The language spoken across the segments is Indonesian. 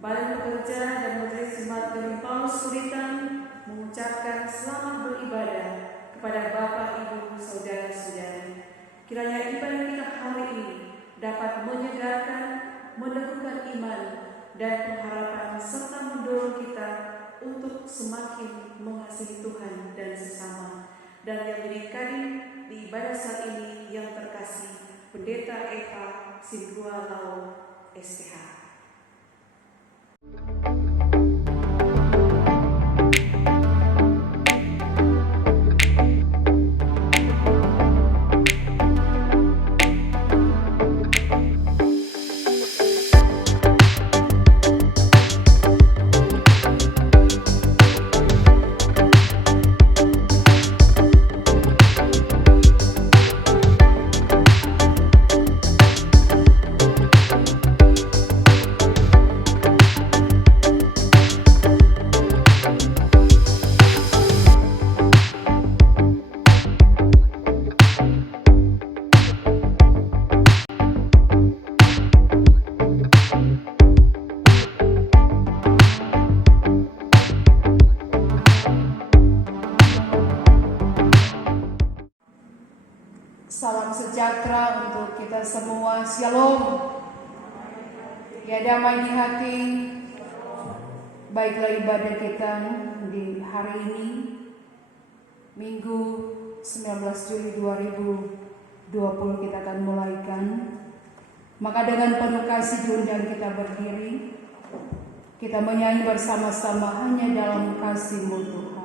Balai Pekerja dan Majelis Jemaat Gemi Paulus Kulitan mengucapkan selamat beribadah kepada Bapak, Ibu, Saudara-saudari. Kiranya ibadah kita hari ini dapat menyegarkan, meneguhkan iman dan pengharapan serta mendorong kita untuk semakin mengasihi Tuhan dan sesama. Dan yang berdikari di ibadah saat ini yang terkasih Pendeta Eva Simbualau STH. Salam sejahtera untuk kita semua. Shalom. Ya, damai di hati. Baiklah ibadah kita di hari ini, Minggu 19 Juli 2020 kita akan mulaikan. Maka dengan penuh kasih diundang kita berdiri. Kita menyanyi bersama-sama hanya dalam kasih-Mu Tuhan.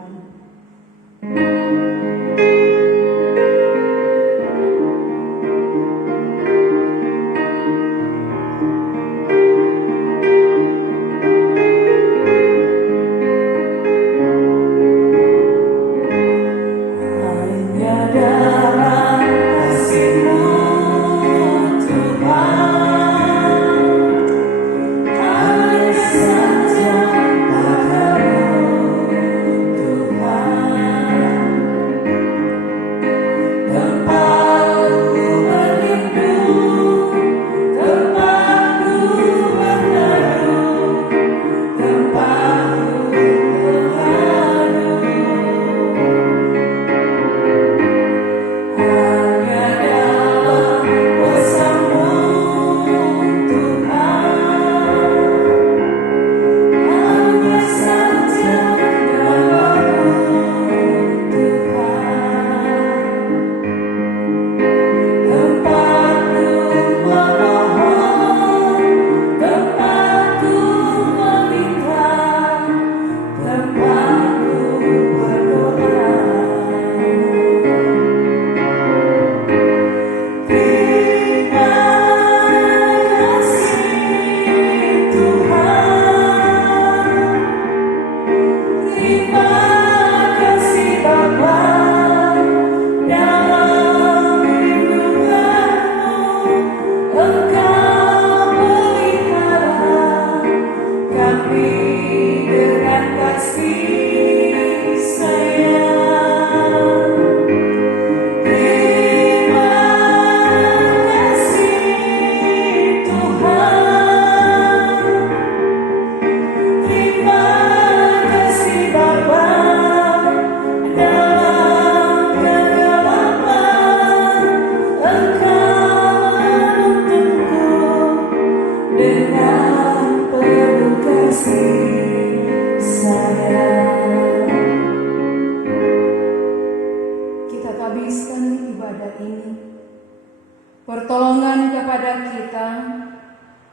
Pertolongan kepada kita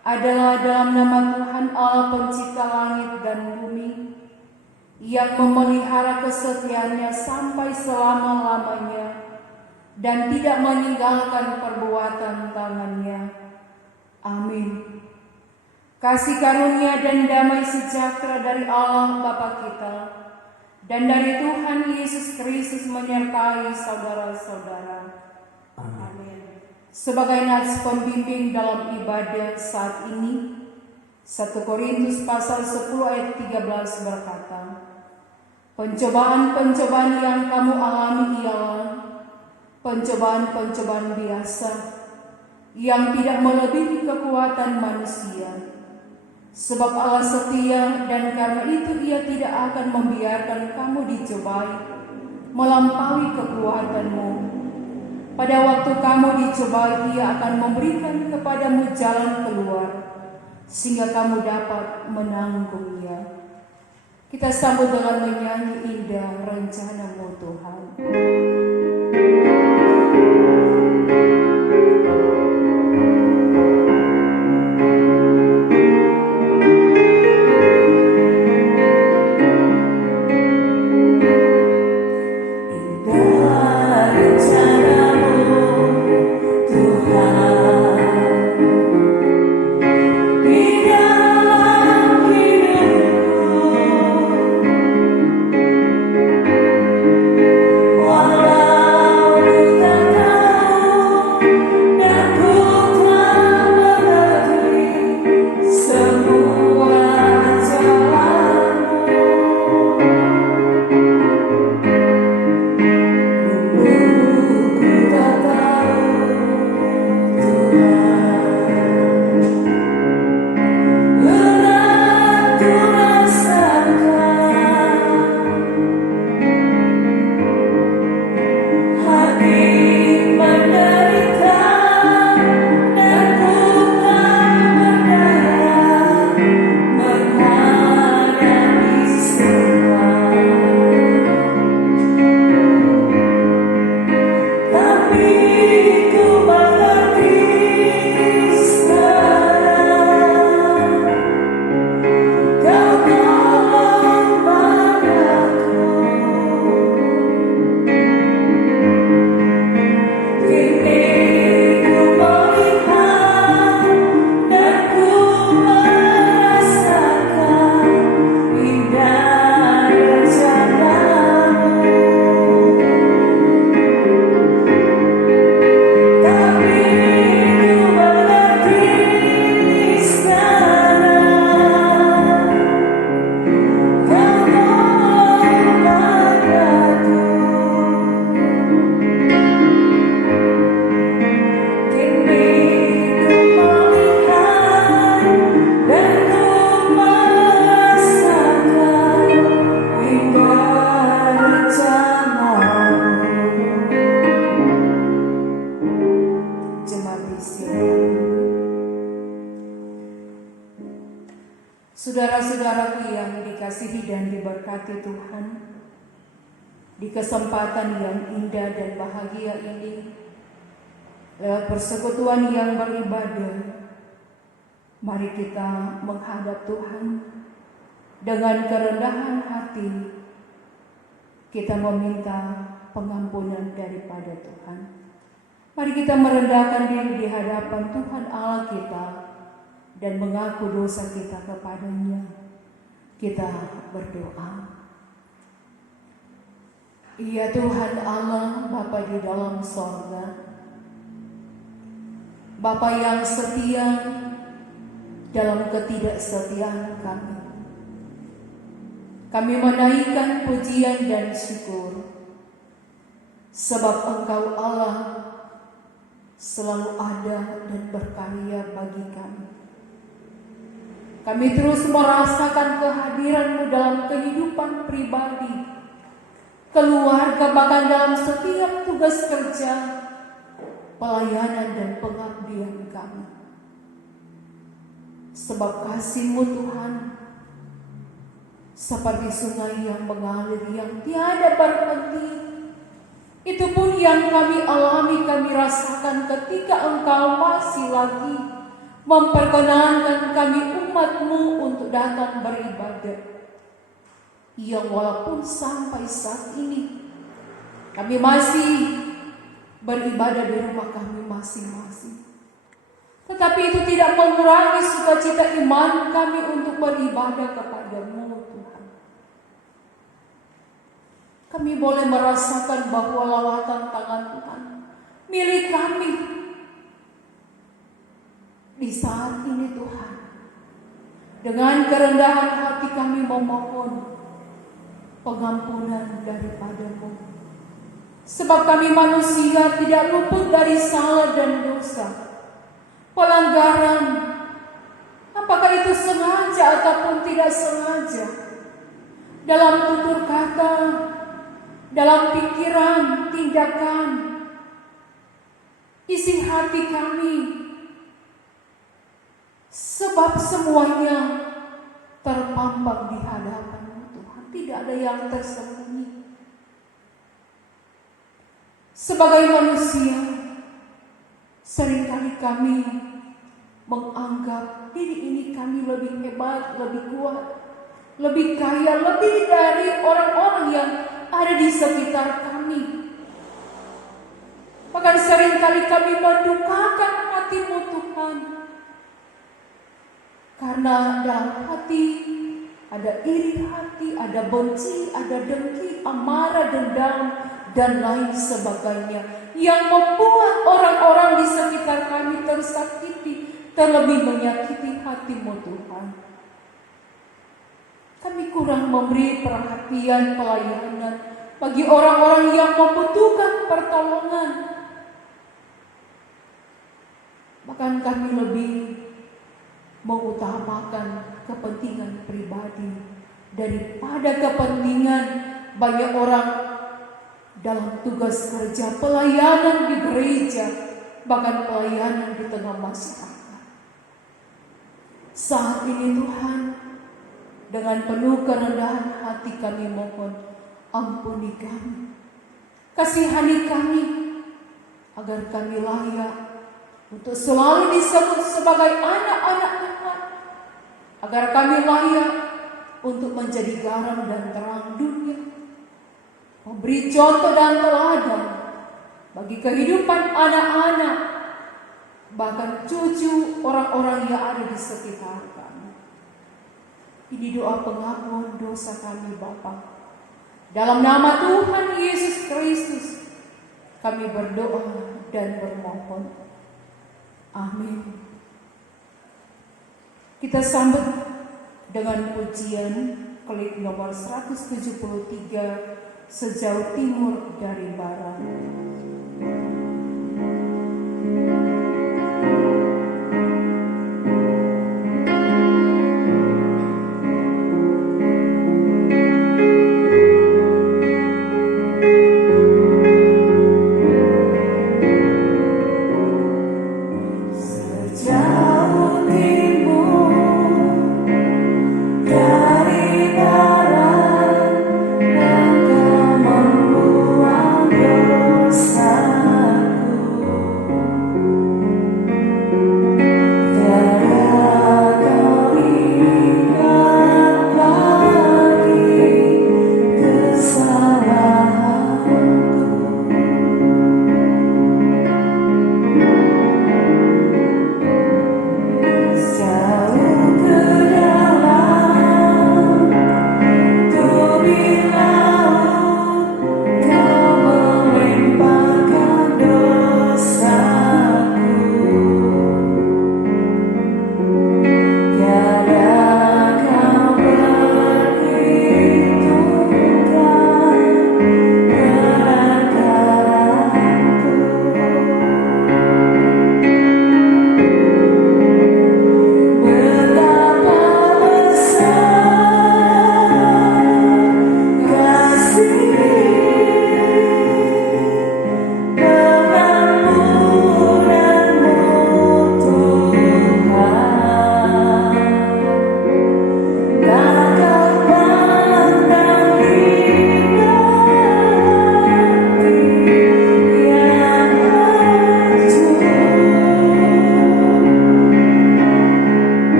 adalah dalam nama Tuhan Allah Pencipta langit dan bumi, yang memelihara kesetiaannya sampai selama-lamanya dan tidak meninggalkan perbuatan tangannya. Amin. Kasih karunia dan damai sejahtera dari Allah Bapa kita dan dari Tuhan Yesus Kristus menyertai saudara-saudara. Amin. Sebagai nats pembimbing dalam ibadah saat ini, 1 Korintus pasal 10 ayat 13 berkata, pencobaan-pencobaan yang kamu alami ialah pencobaan-pencobaan biasa yang tidak melebihi kekuatan manusia. Sebab Allah setia dan karena itu Ia tidak akan membiarkan kamu dicobai melampaui kekuatanmu. Pada waktu kamu dicobai, Ia akan memberikan kepadamu jalan keluar sehingga kamu dapat menanggungnya. Kita sambut dengan menyanyi indah rencana-Mu Tuhan. Saudara-saudaraku yang dikasihi dan diberkati Tuhan, di kesempatan yang indah dan bahagia ini, lewat persekutuan yang beribadah, mari kita menghadap Tuhan dengan kerendahan hati. Kita meminta pengampunan daripada Tuhan. Mari kita merendahkan diri di hadapan Tuhan Allah kita dan mengaku dosa kita kepadanya. Kita berdoa. Ya Tuhan Allah, Bapa di dalam sorga, Bapa yang setia dalam ketidaksetiaan kami. Kami menaikkan pujian dan syukur, sebab Engkau Allah selalu ada dan berkarya bagi kami. Kami terus merasakan kehadiran-Mu dalam kehidupan pribadi, keluarga, bahkan dalam setiap tugas kerja, pelayanan dan pengabdian kami. Sebab kasih-Mu Tuhan seperti sungai yang mengalir yang tiada berhenti. Itu pun yang kami alami, kami rasakan ketika Engkau masih lagi memperkenankan kami umat-Mu untuk datang beribadah. Yang walaupun sampai saat ini kami masih beribadah di rumah kami masing-masing, tetapi itu tidak mengurangi sukacita iman kami untuk beribadah kepada-Mu Tuhan. Kami boleh merasakan bahwa lawatan tangan Tuhan milik kami di saat ini Tuhan. Dengan kerendahan hati kami memohon pengampunan daripada-Mu. Sebab kami manusia tidak luput dari salah dan dosa, pelanggaran, apa apakah itu sengaja ataupun tidak sengaja, dalam tutur kata, dalam pikiran, tindakan, isi hati kami, sebab semuanya terpampang di hadapan-Mu Tuhan, tidak ada yang tersembunyi. Sebagai manusia, seringkali kami menganggap diri ini kami lebih hebat, lebih kuat, lebih kaya, lebih dari orang-orang yang ada di sekitar kami. Bahkan seringkali kami mendukakan hati-Mu Tuhan, karena dalam hati ada iri hati, ada benci, ada dengki, amarah, dendam, dan lain sebagainya, yang membuat orang-orang di sekitar kami tersakiti, terlebih menyakiti hati-Mu Tuhan. Kami kurang memberi perhatian pelayanan bagi orang-orang yang membutuhkan pertolongan. Bahkan kami lebih mengutamakan kepentingan pribadi daripada kepentingan banyak orang dalam tugas kerja, pelayanan di gereja, bahkan pelayanan di tengah masyarakat. Saat ini Tuhan, dengan penuh kerendahan hati kami mohon, ampuni kami, kasihani kami, agar kami layak untuk selalu disebut sebagai anak-anak Tuhan, agar kami layak untuk menjadi garam dan terang dunia, memberi contoh dan teladan bagi kehidupan anak-anak, bahkan cucu orang-orang yang ada di sekitar kami. Ini doa pengakuan dosa kami Bapa. Dalam nama Tuhan Yesus Kristus kami berdoa dan bermohon. Amin. Kita sambut dengan pujian klik nomor 173, Sejauh Timur dari Barat.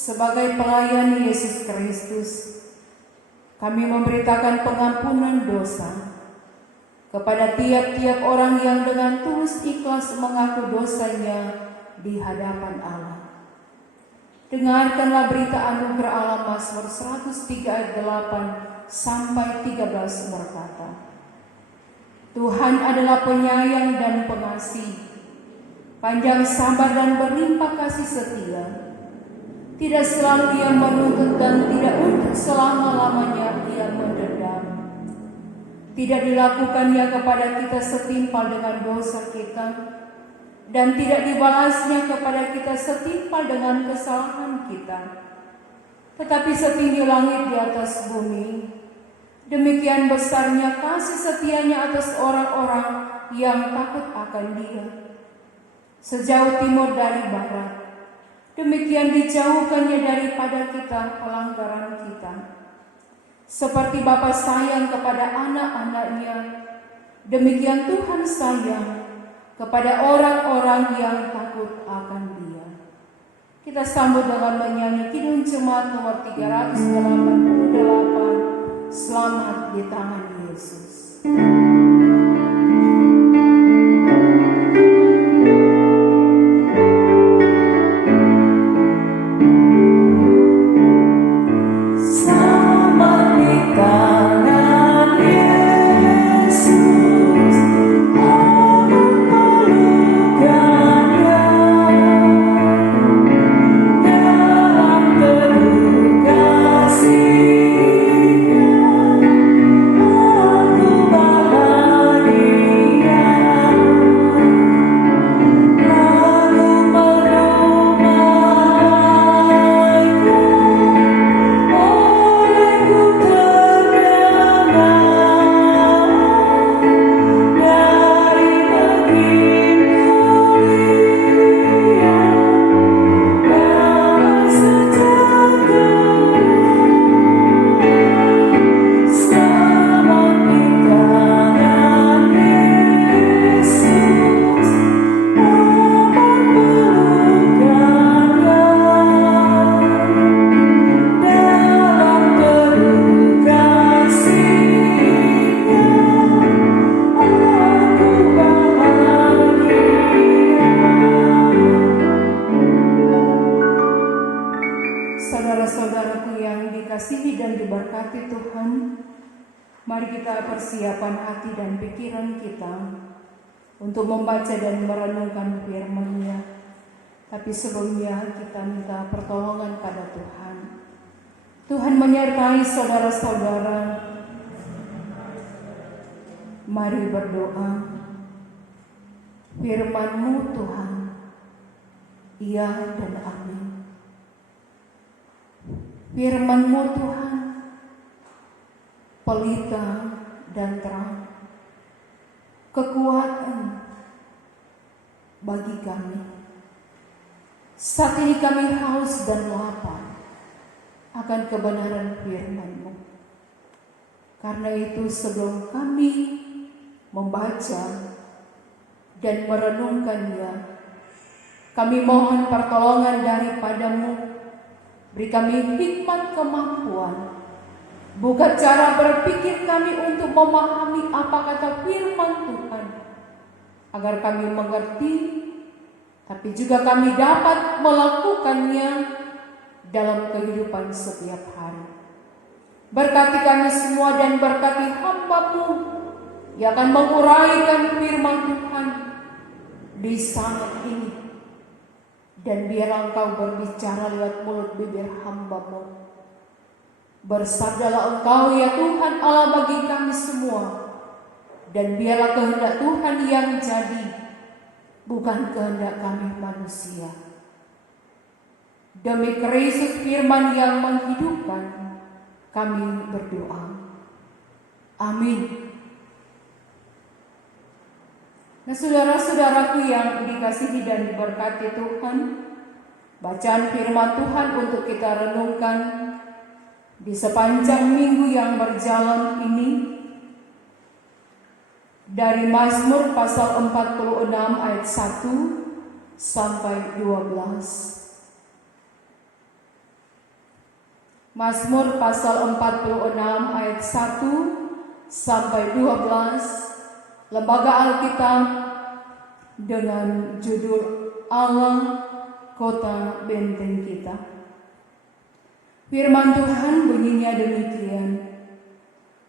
Sebagai pelayan Yesus Kristus, kami memberitakan pengampunan dosa kepada tiap-tiap orang yang dengan tulus ikhlas mengaku dosanya di hadapan Allah. Dengarkanlah berita anugerah Allah. Mazmur 103 ayat 8 sampai 13 berkata, Tuhan adalah penyayang dan pengasih, panjang sabar dan berlimpah kasih setia. Tidak selalu ia menuntut dan tidak untuk selama-lamanya ia mendendam. Tidak dilakukannya kepada kita setimpal dengan dosa kita, dan tidak dibalasnya kepada kita setimpal dengan kesalahan kita. Tetapi setinggi langit di atas bumi, demikian besarnya kasih setianya atas orang-orang yang takut akan Dia. Sejauh timur dari barat, demikian dijauhkannya daripada kita pelanggaran kita. Seperti Bapa sayang kepada anak-anaknya, demikian Tuhan sayang kepada orang-orang yang takut akan Dia. Kita sambut dengan menyanyi Kidung Jemaat nomor 388, Selamat di Tangan Yesus. Saudara-saudaraku yang dikasihi dan diberkati Tuhan, mari kita persiapan hati dan pikiran kita untuk membaca dan merenungkan firman-Nya. Tapi sebelumnya kita minta pertolongan pada Tuhan. Tuhan menyertai saudara-saudara. Mari berdoa. Firman-Mu Tuhan, iya dan amin. Firman-Mu Tuhan, pelita dan terang, kekuatan bagi kami. Saat ini kami haus dan lapar akan kebenaran firman-Mu. Karena itu sebelum kami membaca dan merenungkannya, kami mohon pertolongan daripada-Mu. Beri kami hikmat kemampuan, buka cara berpikir kami untuk memahami apa kata firman Tuhan, agar kami mengerti, tapi juga kami dapat melakukannya dalam kehidupan setiap hari. Berkati kami semua dan berkati hamba-Mu yang akan menguraikan firman Tuhan di saat ini. Dan biarlah Engkau berbicara lewat mulut bibir hamba-Mu. Bersabdalah Engkau ya Tuhan Allah bagi kami semua. Dan biarlah kehendak Tuhan yang jadi, bukan kehendak kami manusia. Demi Kristus firman yang menghidupkan, kami berdoa. Amin. Nah, saudara-saudaraku yang dikasihi dan diberkati Tuhan, bacaan firman Tuhan untuk kita renungkan di sepanjang minggu yang berjalan ini dari Mazmur pasal 46 ayat 1 sampai 12. Mazmur pasal 46 ayat 1 sampai 12 Lembaga Alkitab dengan judul Allah Kota Benteng Kita. Firman Tuhan bunyinya demikian.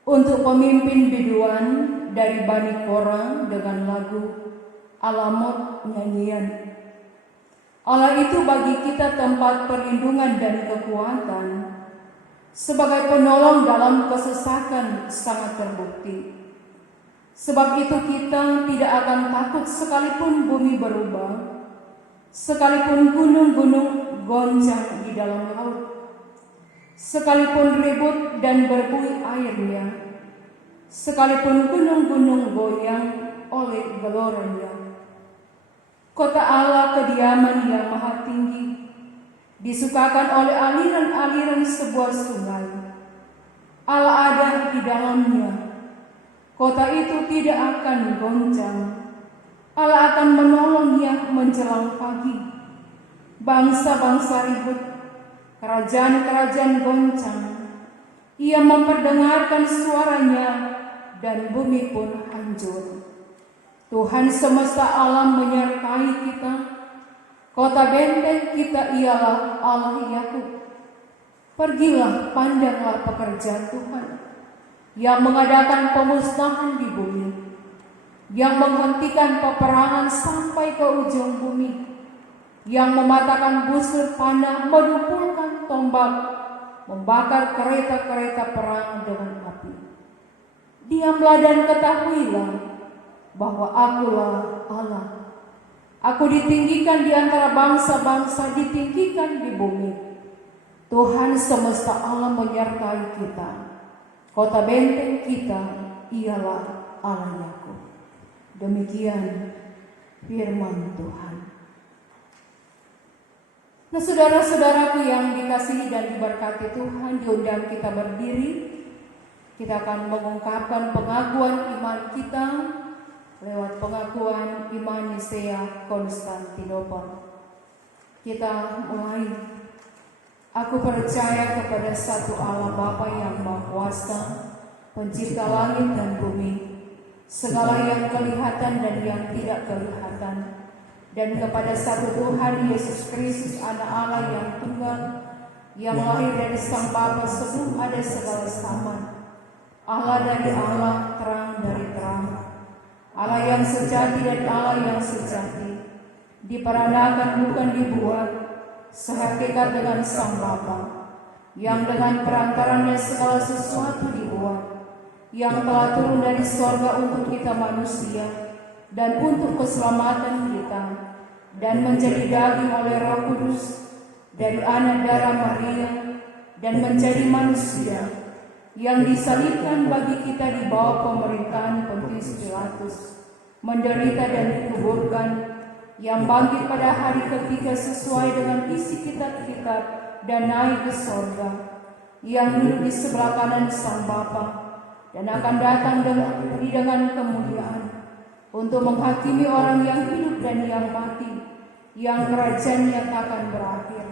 Untuk pemimpin biduan dari Bani Korah dengan lagu Alamot nyanyian. Allah itu bagi kita tempat perlindungan dan kekuatan, sebagai penolong dalam kesesakan sangat terbukti. Sebab itu kita tidak akan takut sekalipun bumi berubah, sekalipun gunung-gunung goncang di dalam laut, sekalipun ribut dan berbuih airnya, sekalipun gunung-gunung goyang oleh geloranya. Kota Allah kediaman yang maha tinggi, disukakan oleh aliran-aliran sebuah sungai. Allah ada di dalamnya. Kota itu tidak akan goncang. Allah akan menolongnya menjelang pagi. Bangsa-bangsa ribut, kerajaan-kerajaan goncang. Ia memperdengarkan suaranya dan bumi pun hancur. Tuhan semesta alam menyertai kita. Kota benteng kita ialah Allah Yakub. Pergilah, pandanglah pekerjaan Tuhan, yang mengadakan pemusnahan di bumi, yang menghentikan peperangan sampai ke ujung bumi, yang mematahkan busur panah, menumpulkan tombak, membakar kereta-kereta perang dengan api. Diamlah dan ketahuilah bahwa Akulah Allah. Aku ditinggikan di antara bangsa-bangsa, ditinggikan di bumi. Tuhan semesta alam menyertai kita. Kota benteng kita ialah Allah Yakub. Demikian firman Tuhan. Nah, saudara-saudaraku yang dikasihi dan diberkati Tuhan, diundang kita berdiri. Kita akan mengungkapkan pengakuan iman kita lewat pengakuan iman Nisea Konstantinopel. Kita mulai. Aku percaya kepada satu Allah Bapa yang Maha Kuasa, pencipta langit dan bumi, segala yang kelihatan dan yang tidak kelihatan, dan kepada satu Tuhan Yesus Kristus, Anak Allah yang tunggal, yang lahir dari Sang Bapa sebelum ada segala zaman, Allah dari Allah, terang dari terang, Allah yang sejati dan Allah yang sejati, diperanakan bukan dibuat, sehakikat dengan Sang Bapa, yang dengan perantarannya segala sesuatu dibuat, yang telah turun dari sorga untuk kita manusia dan untuk keselamatan kita, dan menjadi daging oleh Roh Kudus dari anak darah Maria, dan menjadi manusia, yang disalibkan bagi kita di bawah pemerintahan Pontius Pilatus, menderita dan dikuburkan, yang bangkit pada hari ketiga sesuai dengan isi kitab-kitab dan naik ke sorga, yang duduk di sebelah kanan Sang Bapa dan akan datang dengan kemuliaan untuk menghakimi orang yang hidup dan yang mati, yang kerajaannya akan berakhir.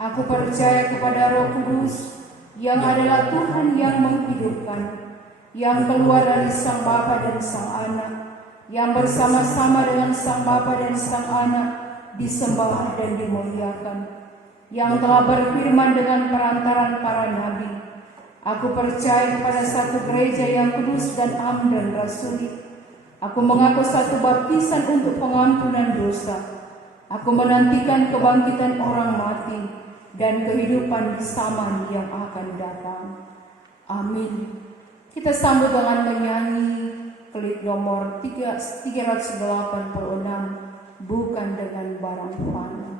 Aku percaya kepada Roh Kudus, yang adalah Tuhan yang menghidupkan, yang keluar dari Sang Bapa dan Sang Anak, yang bersama-sama dengan Sang Bapa dan Sang Anak disembah dan dimuliakan, yang telah berfirman dengan perantaran para nabi. Aku percaya kepada satu gereja yang kudus dan am dan rasuli. Aku mengaku satu baptisan untuk pengampunan dosa. Aku menantikan kebangkitan orang mati dan kehidupan di zaman yang akan datang. Amin. Kita sambut dengan menyanyi klik nomor 386, bukan dengan barang fana.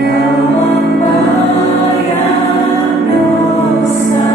Kau membayar dosa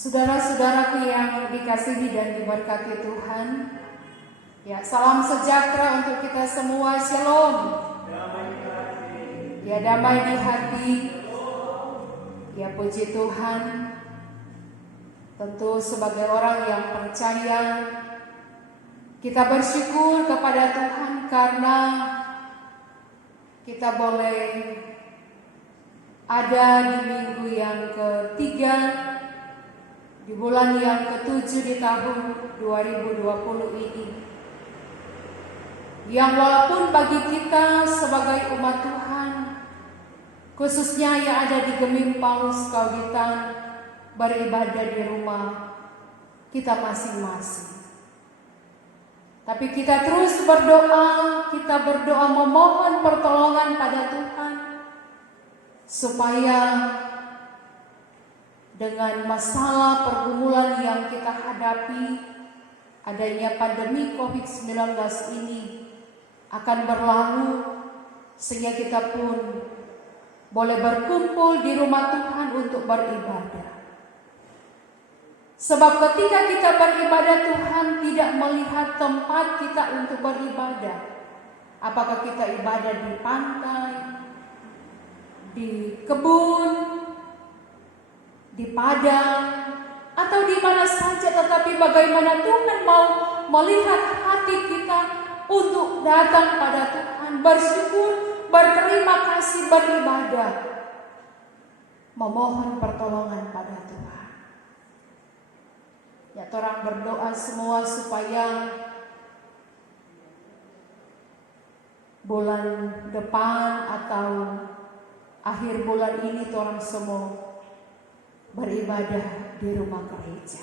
Saudara-saudaraku yang dikasihi dan diberkati Tuhan, ya, salam sejahtera untuk kita semua. Shalom. Ya, damai di hati. Ya, puji Tuhan. Tentu sebagai orang yang percaya, kita bersyukur kepada Tuhan karena kita boleh ada di minggu yang ketiga, di bulan yang ke-7 di tahun 2020 ini, yang walaupun bagi kita sebagai umat Tuhan, khususnya yang ada di Gemim Paulus Kauditan, beribadah di rumah kita masing-masing, tapi kita terus berdoa memohon pertolongan pada Tuhan, supaya dengan masalah pergumulan yang kita hadapi, adanya pandemi COVID-19 ini akan berlalu, sehingga kita pun boleh berkumpul di rumah Tuhan untuk beribadah. Sebab ketika kita beribadah, Tuhan tidak melihat tempat kita untuk beribadah. Apakah kita ibadah di pantai, di kebun, di padang, atau di mana saja, tetapi bagaimana Tuhan mau melihat hati kita untuk datang pada Tuhan, bersyukur, berterima kasih, beribadah, memohon pertolongan pada Tuhan. Ya, orang berdoa semua supaya bulan depan atau akhir bulan ini orang semua beribadah di rumah gereja.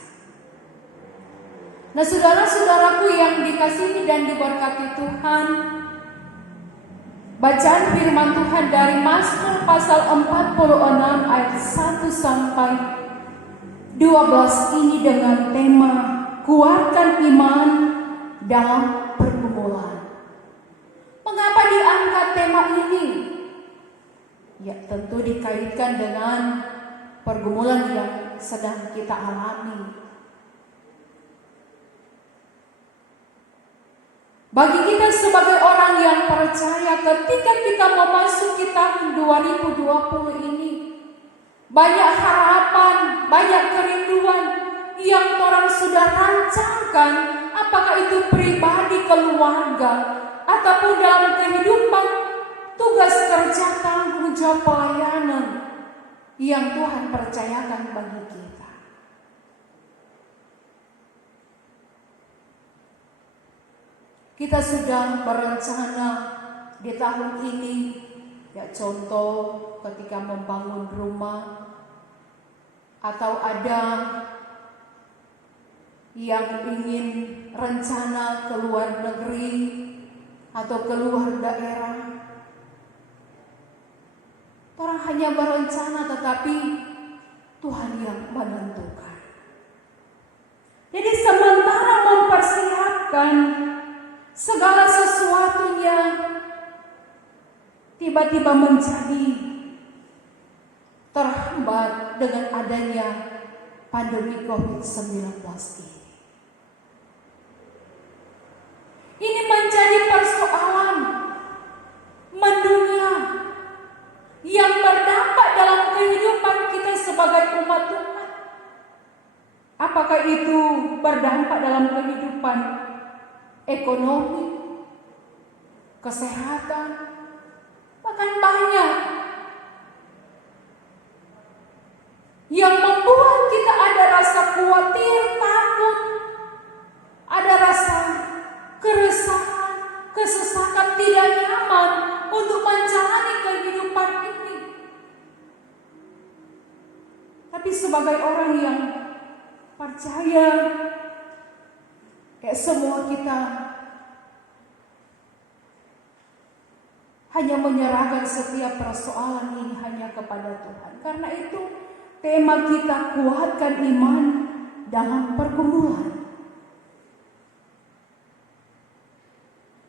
Nah, saudara-saudaraku yang dikasihi dan diberkati Tuhan, bacaan firman Tuhan dari Mazmur pasal 46 ayat 1 sampai 12 ini dengan tema kuatkan iman dalam pergumulan. Mengapa diangkat tema ini? Ya, tentu dikaitkan dengan pergumulan yang sedang kita alami. Bagi kita sebagai orang yang percaya, ketika kita memasuki tahun 2020 ini, banyak harapan, banyak kerinduan yang orang sudah rancangkan, apakah itu pribadi, keluarga, ataupun dalam kehidupan, tugas kerja, tanggung jawab, pelayanan yang Tuhan percayakan bagi kita. Kita sudah berencana di tahun ini, ya, contoh ketika membangun rumah, atau ada yang ingin rencana ke luar negeri atau keluar daerah. Orang hanya berencana, tetapi Tuhan yang menentukan. Jadi sementara mempersiapkan segala sesuatunya, tiba-tiba menjadi terhambat dengan adanya pandemi COVID-19 ini. Ini menjadi persoalan mendunia yang berdampak dalam kehidupan kita sebagai umat Tuhan. Apakah itu berdampak dalam kehidupan ekonomi, kesehatan, bahkan banyak yang membuat kita ada rasa khawatir, takut, ada rasa keresahan, kesesakan, tidak nyaman untuk menjalani kehidupan ini. Tapi sebagai orang yang percaya, kayak semua kita hanya menyerahkan setiap persoalan ini hanya kepada Tuhan. Karena itu tema kita kuatkan iman dalam pergumulan.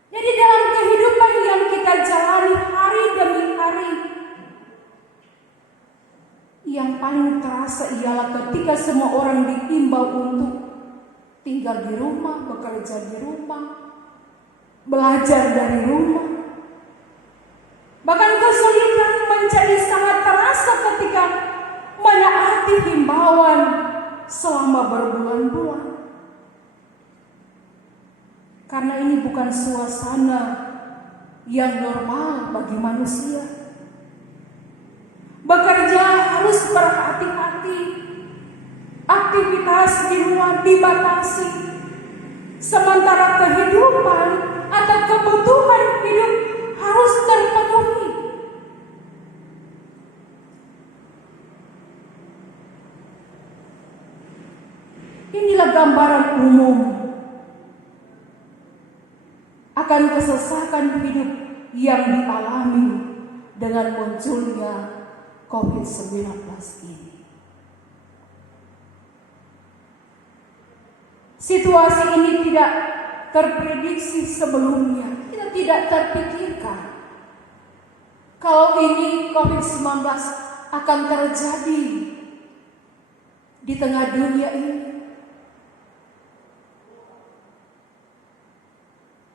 Jadi dalam kehidupan yang kita jalani hari demi hari, yang paling terasa ialah ketika semua orang diimbau untuk tinggal di rumah, bekerja di rumah, belajar dari rumah. Bahkan kesulitan menjadi sangat terasa ketika menaati himbauan selama berbulan-bulan. Karena ini bukan suasana yang normal bagi manusia. Bekerja harus berhati-hati, aktivitas di luar dibatasi, sementara kehidupan atau kebutuhan hidup harus terpenuhi. Inilah gambaran umum akan kesesakan hidup yang dialami dengan munculnya COVID-19 ini. Situasi ini tidak terprediksi sebelumnya, kita tidak terpikirkan kalau ini COVID-19 akan terjadi di tengah dunia ini.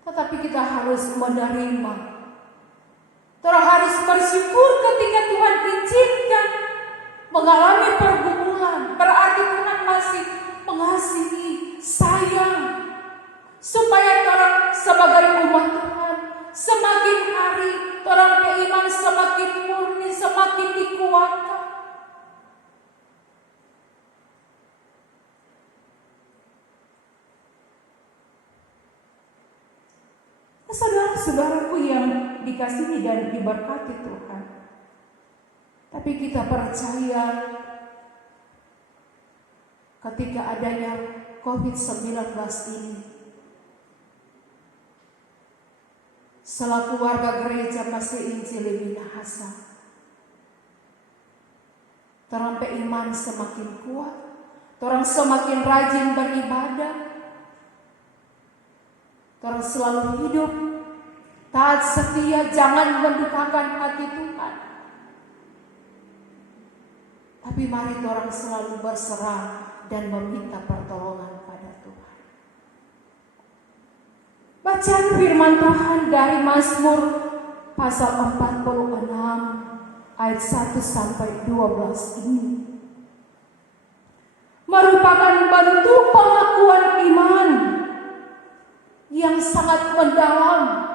Tetapi kita harus menerima. Kita harus bersyukur ketika Tuhan izinkan mengalami pergumulan. Berarti Tuhan masih mengasihi, sayang. Supaya orang sebagai umat Tuhan semakin hari orang beriman semakin murni, semakin dikuatkan. Saudara-saudaraku yang dikasihi dan diberkati Tuhan, tapi kita percaya ketika adanya COVID-19 ini, selaku warga gereja Masih Injili Minahasa, terampai iman semakin kuat, orang semakin rajin beribadah, orang selalu hidup taat setia, jangan mendukakan hati Tuhan. Tapi mari orang selalu berserah dan meminta pertolongan pada Tuhan. Bacaan firman Tuhan dari Mazmur pasal 46 ayat 1 sampai 12 ini merupakan bentuk pengakuan iman yang sangat mendalam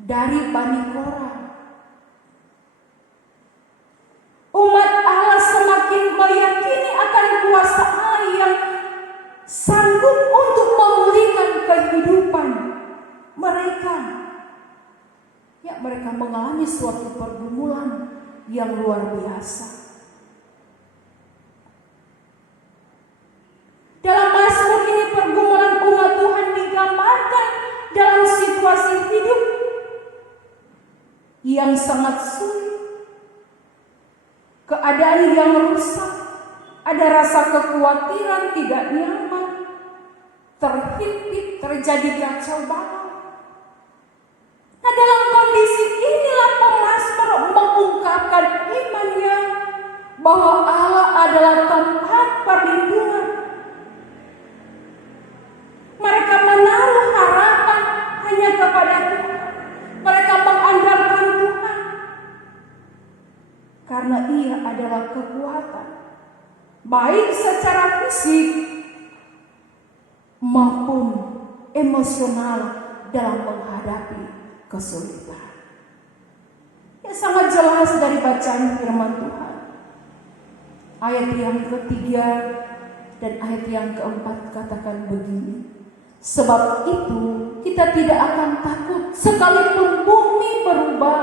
dari Bani Korah. Umat Allah semakin meyakini akan kuasa Allah yang sanggup untuk memulihkan kehidupan mereka. Ya, mereka mengalami suatu pergumulan yang luar biasa. Dalam Mazmur ini pergumulan umat Tuhan digambarkan dalam situasi hidup yang sangat sulit, keadaan yang rusak, ada rasa kekhawatiran, tidak nyaman, terhimpit, terjadi kacau balau. Nah, dalam kondisi inilah pemazmur mengungkapkan imannya bahwa Allah adalah tempat perlindungan. Mereka menaruh harapan hanya kepada Tuhan. Mereka mengandalkan Tuhan karena Ia adalah kekuatan, baik secara fisik maupun emosional dalam menghadapi kesulitan. Ya, sangat jelas dari bacaan firman Tuhan. Ayat yang ketiga dan ayat yang keempat katakan begini: sebab itu kita tidak akan takut sekalipun bumi berubah,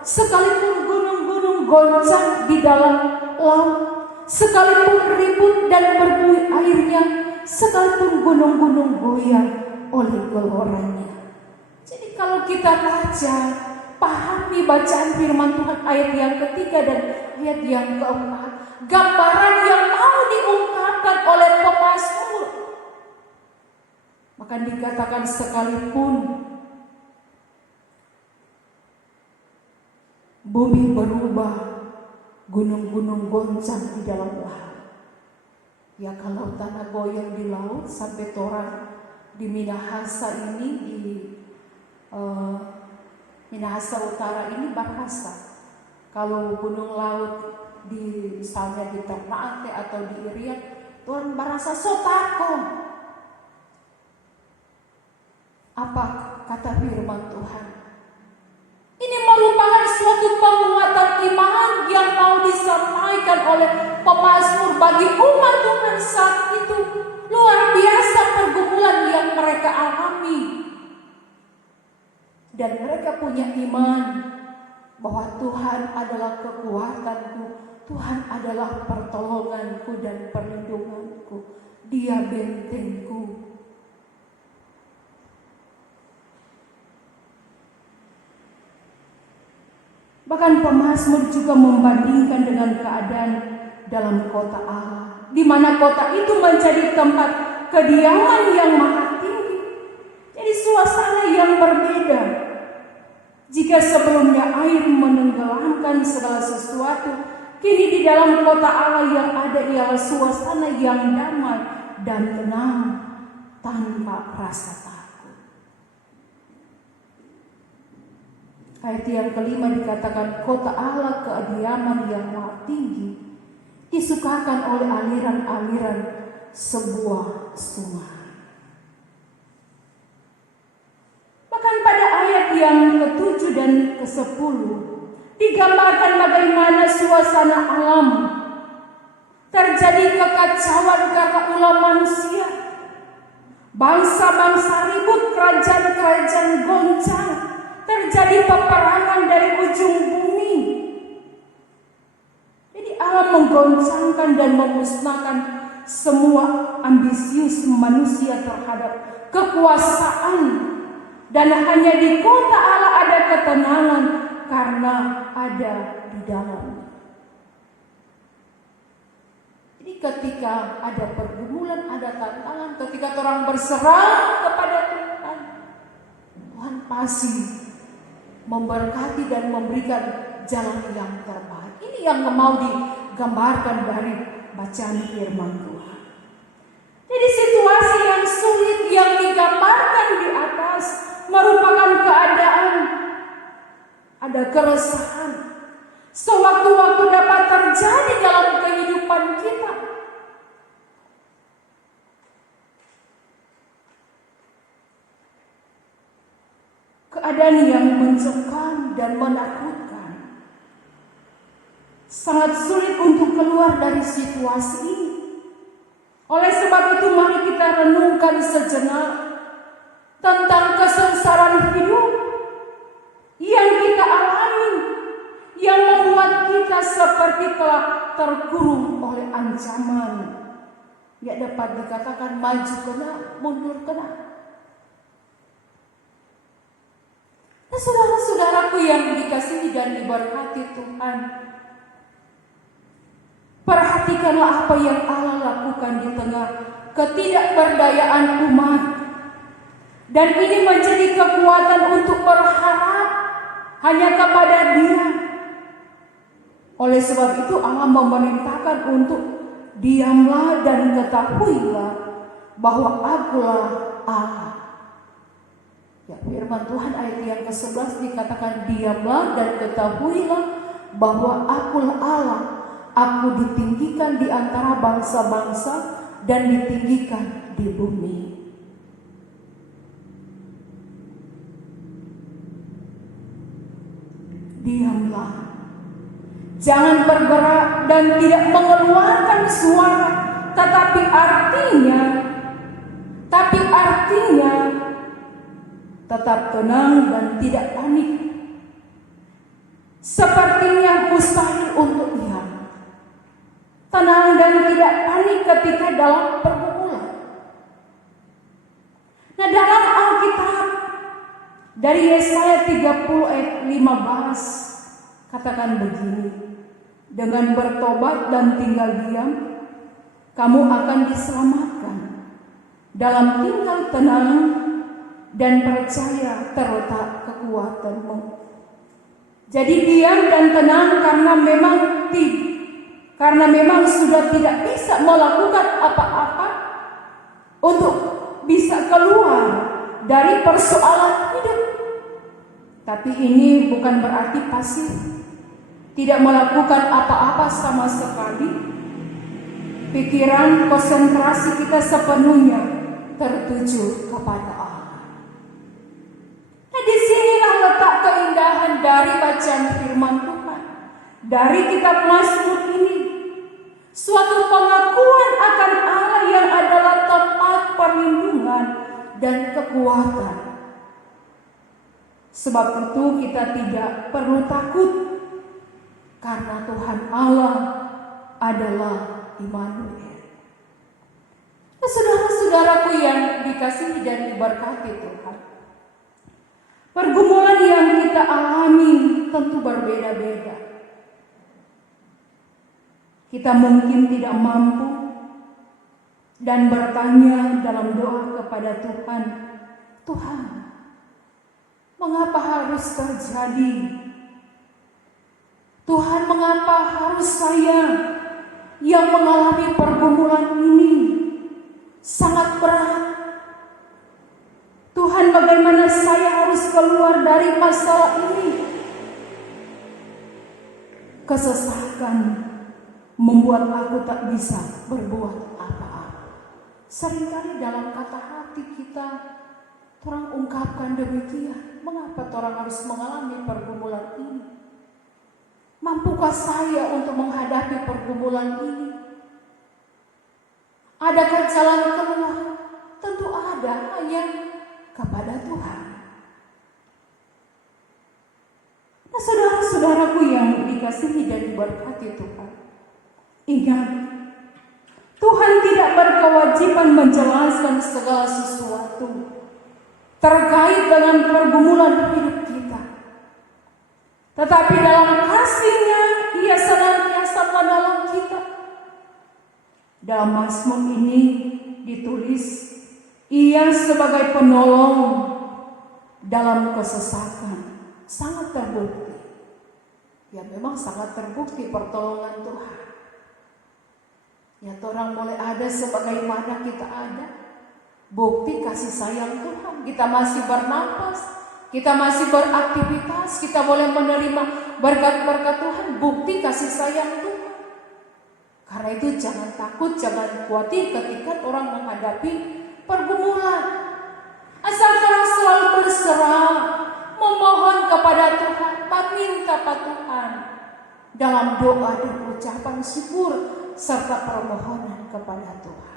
sekalipun gunung-gunung goncang di dalam laut, sekalipun ribut dan berbuih airnya, sekalipun gunung-gunung goyang oleh geloranya. Jadi kalau kita baca, pahami bacaan firman Tuhan ayat yang ketiga dan ayat yang keempat, gambaran yang mau diungkapkan oleh pemazmur. Maka dikatakan sekalipun bumi berubah, gunung-gunung goncang di dalam laut. Ya kalau tanah goyang di laut sampai orang di Minahasa ini, di Minahasa Utara ini berasa. Kalau gunung laut misalnya di Ternate atau di Irian, Tuhan berasa so takut. Apa kata firman Tuhan? Ini merupakan suatu penguatan iman yang mau disampaikan oleh pemazmur bagi umat Tuhan saat itu. Luar biasa pergumulan yang mereka alami. Dan mereka punya iman bahwa Tuhan adalah kekuatanku, Tuhan adalah pertolonganku dan perlindunganku, Dia bentengku. Bahkan pemazmur juga membandingkan dengan keadaan dalam kota Allah, di mana kota itu menjadi tempat kediaman yang maha tinggi. Jadi suasana yang berbeda. Jika sebelumnya air menenggelamkan segala sesuatu, kini di dalam kota Allah yang ada ialah suasana yang damai dan tenang tanpa rasa takut. Ayat yang kelima dikatakan kota Allah kediaman yang maha tinggi, disukakan oleh aliran-aliran sebuah sungai. Bahkan pada ayat yang ke-7 dan ke-10 digambarkan bagaimana suasana alam. Terjadi kekacauan karena ulah manusia. Bangsa-bangsa ribut, kerajaan-kerajaan goncang. Terjadi peperangan dari ujung bumi. Jadi Allah menggoncangkan dan memusnahkan semua ambisius manusia terhadap kekuasaan. Dan hanya di kota Allah ada ketenangan karena ada di dalamnya. Jadi ketika ada pergumulan, ada tantangan, ketika orang berserah kepada Tuhan, Tuhan pasti memberkati dan memberikan jalan yang terbaik. Ini yang mau digambarkan dari bacaan firman Tuhan. Jadi situasi yang sulit yang digambarkan di atas merupakan keadaan ada keresahan. Sewaktu-waktu dapat terjadi dalam kehidupan kita. Keadaan yang mencekam dan menakutkan. Sangat sulit untuk keluar dari situasi ini. Oleh sebab itu mari kita renungkan sejenak tentang kesengsaraan hidup yang kita alami, yang membuat kita seperti telah terkurung oleh ancaman. Ya dapat dikatakan maju kena, mundur kena. Nah, saudara-saudaraku yang dikasihi dan diberkati Tuhan, perhatikanlah apa yang Allah lakukan di tengah ketidakberdayaan umat. Dan ini menjadi kekuatan untuk berharap hanya kepada Dia. Oleh sebab itu Allah memerintahkan untuk diamlah dan ketahuilah bahwa Akulah Allah. Ya, firman Tuhan ayat yang ke-11 dikatakan diamlah dan ketahuilah bahwa Akulah Allah. Aku ditinggikan di antara bangsa-bangsa dan ditinggikan di bumi. Diamlah. Jangan bergerak dan tidak mengeluarkan suara, tetapi artinya tetap tenang dan tidak panik. Sepertinya mustahil untuk diam. Tenang dan tidak panik ketika dalam pergumulan. Nah, dalam Alkitab dari Yesaya 30 ayat 15 katakan begini, dengan bertobat dan tinggal diam, kamu akan diselamatkan. Dalam tinggal tenang dan percaya terletak kekuatanmu. Jadi diam dan tenang karena memang sudah tidak bisa melakukan apa-apa untuk bisa keluar dari persoalan hidup. Tapi ini bukan berarti pasif, tidak melakukan apa-apa sama sekali. Pikiran, konsentrasi kita sepenuhnya tertuju kepada Allah. Nah, disinilah letak keindahan dari bacaan firman Tuhan. Dari kitab Mazmur ini, suatu pengakuan akan Allah yang adalah tempat perlindungan dan kekuatan. Sebab itu kita tidak perlu takut, karena Tuhan Allah adalah Immanuel. Nah, saudara-saudaraku yang dikasihi dan diberkati Tuhan, pergumulan yang kita alami tentu berbeda-beda. Kita mungkin tidak mampu dan bertanya dalam doa kepada Tuhan, Tuhan, mengapa harus terjadi? Tuhan, mengapa harus saya yang mengalami pergumulan ini? Sangat berat. Tuhan, bagaimana saya harus keluar dari masalah ini? Kesesakan membuat aku tak bisa berbuat apa-apa. Seringkali dalam kata hati kita, orang ungkapkan demikian. Mengapa orang harus mengalami pergumulan ini? Mampukah saya untuk menghadapi pergumulan ini? Adakah jalan keluar? Tentu ada, hanya kepada Tuhan. Nah, saudara-saudaraku yang dikasihi dan diberkati Tuhan, ingat, Tuhan tidak berkewajiban menjelaskan segala sesuatu terkait dengan pergumulan hidup kita. Tetapi dalam kasih-Nya, Ia senantiasa menolong kita. Dalam Mazmur ini ditulis, Ia sebagai penolong dalam kesesakan. Sangat terbukti. Ya, memang sangat terbukti pertolongan Tuhan. Ya, orang boleh ada sebagaimana kita ada. Bukti kasih sayang Tuhan. Kita masih bernapas, kita masih beraktivitas, kita boleh menerima berkat-berkat Tuhan. Bukti kasih sayang Tuhan. Karena itu jangan takut, jangan khawatir ketika orang menghadapi pergumulan. Asal orang selalu berserah, memohon kepada Tuhan, meminta kepada Tuhan dalam doa dan ucapan syukur serta permohonan kepada Tuhan.